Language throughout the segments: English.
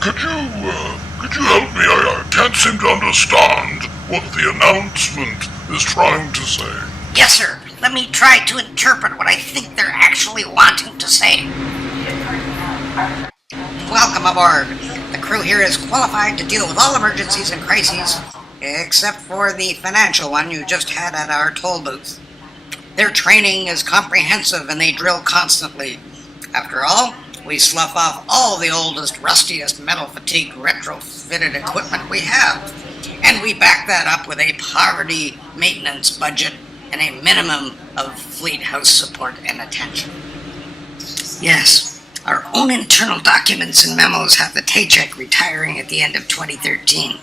Could you help me? I can't seem to understand what the announcement is trying to say. Yes, sir. Let me try to interpret what I think they're actually wanting to say. Welcome aboard. The crew here is qualified to deal with all emergencies and crises, except for the financial one you just had at our toll booth. Their training is comprehensive and they drill constantly. After all, we slough off all the oldest, rustiest, metal-fatigued, retrofitted equipment we have. And we back that up with a poverty maintenance budget and a minimum of fleet house support and attention. Yes, our own internal documents and memos have the Taycheck retiring at the end of 2013.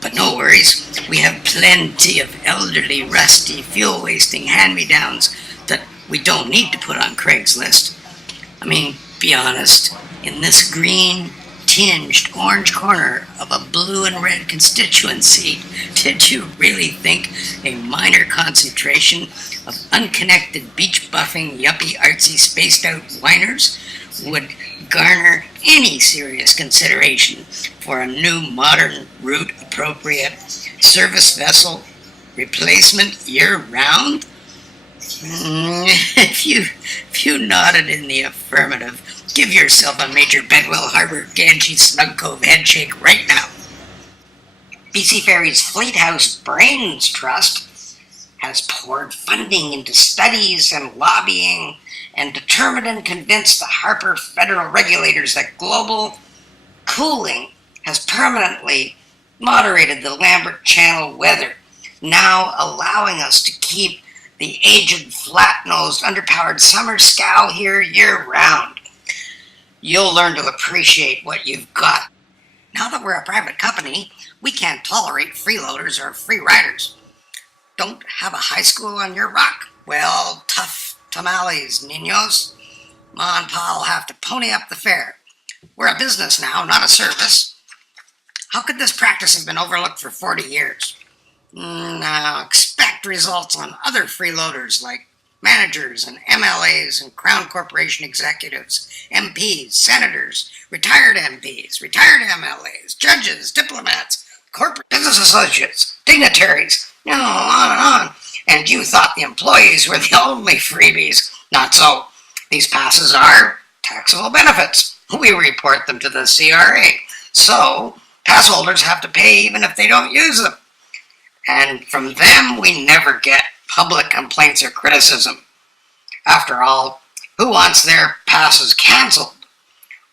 But no worries, we have plenty of elderly, rusty, fuel-wasting hand-me-downs that we don't need to put on Craigslist. I mean, be honest, in this green, tinged orange corner of a blue and red constituency, did you really think a minor concentration of unconnected beach-buffing, yuppie, artsy, spaced-out whiners would garner any serious consideration for a new, modern, route-appropriate service vessel replacement year-round? If you nodded in the affirmative, give yourself a Major Bedwell Harbor Ganges Snug Cove headshake right now. BC Ferries Fleet House Brains Trust has poured funding into studies and lobbying and determined and convinced the Harper federal regulators that global cooling has permanently moderated the Lambert Channel weather, now allowing us to keep the aged, flat-nosed, underpowered summer scow here year-round. You'll learn to appreciate what you've got. Now that we're a private company, we can't tolerate freeloaders or free riders. Don't have a high school on your rock? Well, tough tamales, niños. Ma and Pa'll have to pony up the fare. We're a business now, not a service. How could this practice have been overlooked for 40 years? Now, expect results on other freeloaders like managers and MLAs and Crown Corporation executives, MPs, senators, retired MPs, retired MLAs, judges, diplomats, corporate business associates, dignitaries, on and on. And you thought the employees were the only freebies. Not so. These passes are taxable benefits. We report them to the CRA. So, pass holders have to pay even if they don't use them. And from them, we never get public complaints or criticism. After all, who wants their passes canceled?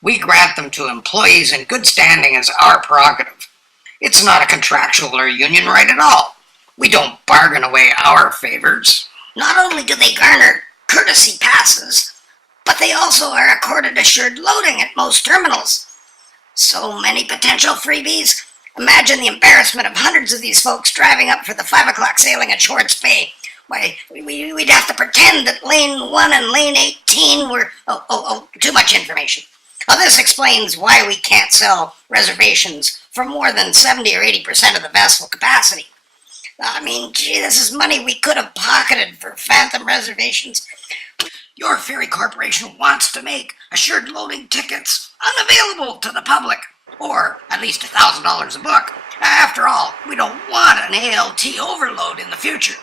We grant them to employees in good standing as our prerogative. It's not a contractual or union right at all. We don't bargain away our favors. Not only do they garner courtesy passes, but they also are accorded assured loading at most terminals. So many potential freebies. Imagine the embarrassment of hundreds of these folks driving up for the 5 o'clock sailing at Schwartz Bay. Why, we'd have to pretend that lane 1 and lane 18 were... too much information. Well, this explains why we can't sell reservations for more than 70 or 80% of the vessel capacity. I mean, gee, this is money we could have pocketed for phantom reservations. Your ferry corporation wants to make assured loading tickets unavailable to the public, or at least $1,000 a book. After all, we don't want an ALT overload in the future.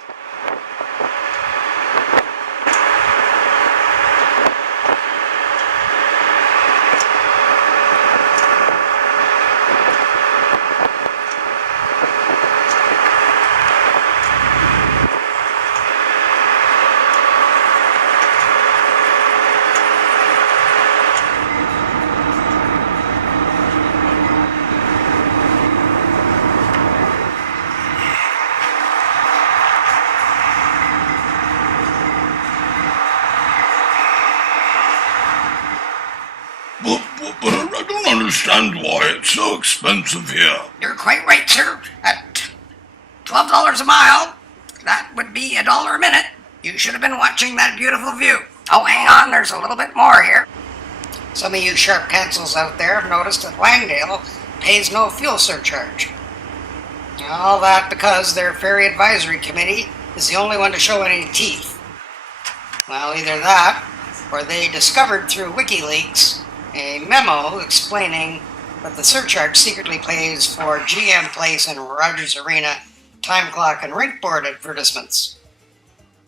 But I don't understand why it's so expensive here. You're quite right, sir. At $12 a mile, that would be $1 a minute. You should have been watching that beautiful view. Oh, hang on, there's a little bit more here. Some of you sharp pencils out there have noticed that Langdale pays no fuel surcharge. All that because their ferry advisory committee is the only one to show any teeth. Well, either that, or they discovered through WikiLeaks a memo explaining but the surcharge secretly plays for GM Place and Rogers Arena time clock and rink board advertisements.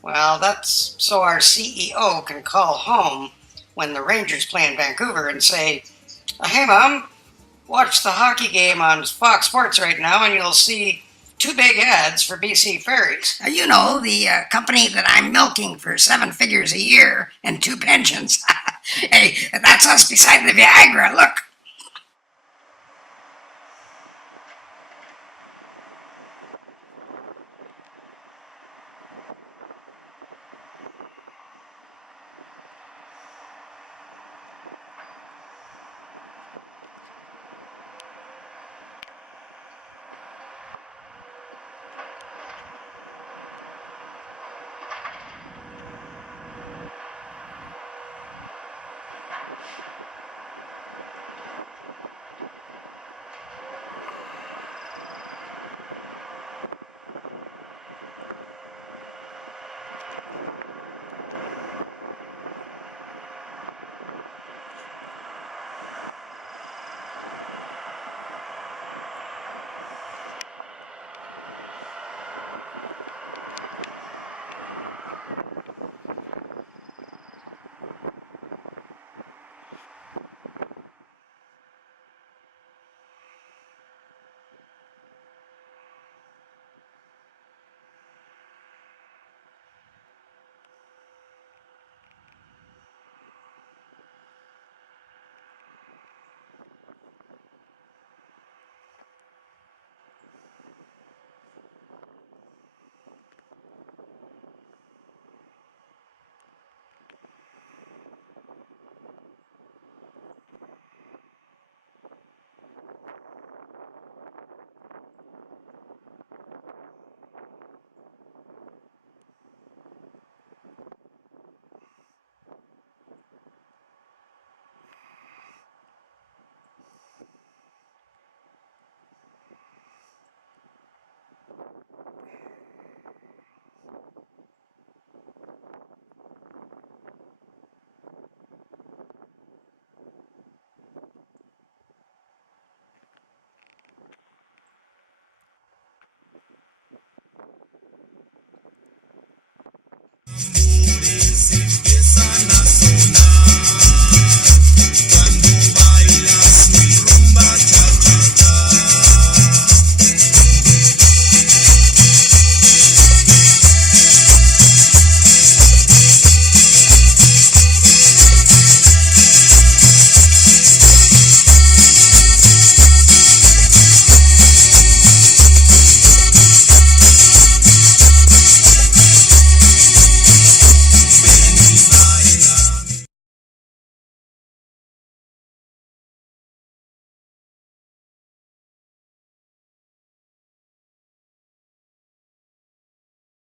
Well, that's so our CEO can call home when the Rangers play in Vancouver and say, "Hey, Mom, watch the hockey game on Fox Sports right now and you'll see two big ads for BC Ferries." You know, the company that I'm milking for 7 figures a year and 2 pensions. Hey, that's us beside the Viagra. Look.